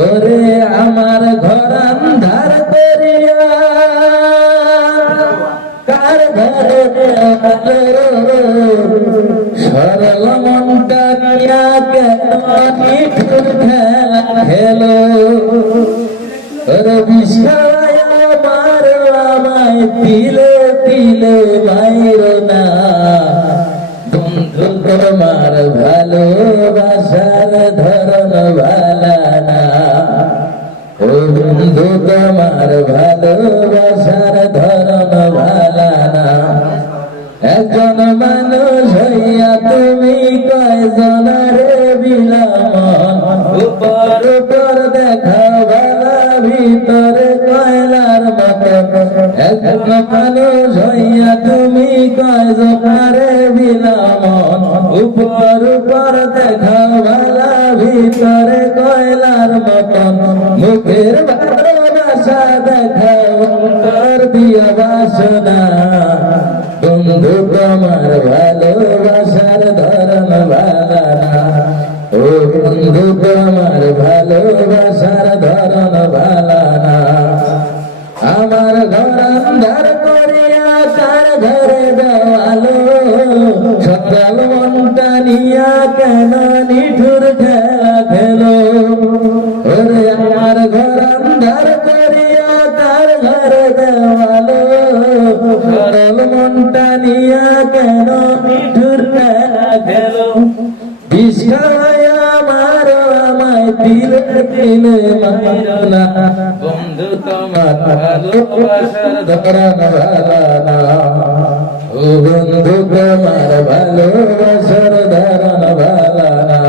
ওরে আমার ঘর আন্ধার করিয়া কার ঘরে সরল মনটা নিয়া কেন নিঠুর খেলা খেলো ওরে বিষয় আমার আমায় তিলে তিলে মাইর না বন্ধু তোমার ভালোবাসার ধরন ভালা না ও বন্ধু তোমার ভালোবাসার ধরন ভালা না একজন মানুষ হইয়া তুমি কয়জনারে বিলাম উপর উপর দেখা ভালা ভিতরে কয়লার মতো একজন মানুষ হইয়া তুমি কয়জনারে বিলাম উপর উপর দেখা ভালা ভিতরে কয়লার মতন মুখের ভালোবাসা দেখা অন্তর দিয়া বাসনা বন্ধু তোমার ভালোবাসার ধরন ভালা না ও বন্ধু তোমার ভালোবাসার ধরন ভালা না আমার ঘর আন্ধার করিয়া কার ঘরে দেওয়ালো সকাল মনটা নিয়া কেন নিঠুর খেলা খেলো ওরে আমার ঘর আন্ধার করিয়া কার ঘরে দেওয়ালো সরল মনটা নিয়া কেন নিঠুর খেলা খেলো বিষয় আমার আমায় দিলে দিলে মাইরো না বন্ধু তোমার ভালোবাসার ধরন ভালা না ও বন্ধু তোমার ভালোবাসার ধরন ভালা না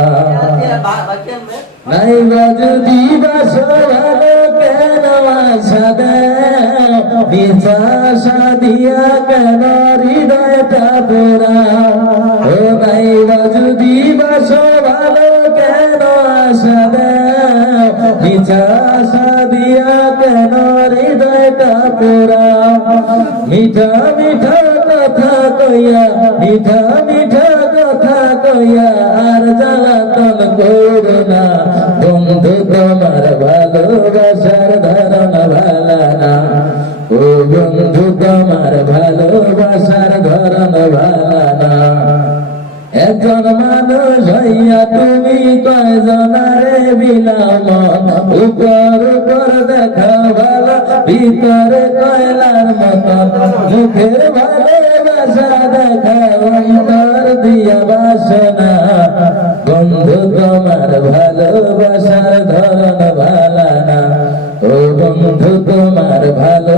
নাই যদি বাসো ভালো কেন আশা দেও বিশ্বাসা দিয়া কেন হৃদয়টা পোড়া ও নাই যদি বাসো ভালো কেন আশা দেও বিশ্বাসা দিয়া কেন হৃদয়টা পোড়া মিঠা মিঠা কথা কইয়া মিঠা মিঠা কথা কইয়া আর জ্বালাতন করো না বন্ধু তোমার ভালোবাসার ধরন ভালা না ও বন্ধু তোমার ভালোবাসার ধরন ভালা না একজন মানুষ হইয়া তুমি কয়জনারে বিলাম উপর উপর দেখা ভালো ভিতরে কয়লার মতন মুখের ভালোবাসা দেখা অন্তর দিয়া বাসনা বন্ধু তোমার ভালোবাসার ধরন ভালা না ও বন্ধু তোমার ভালো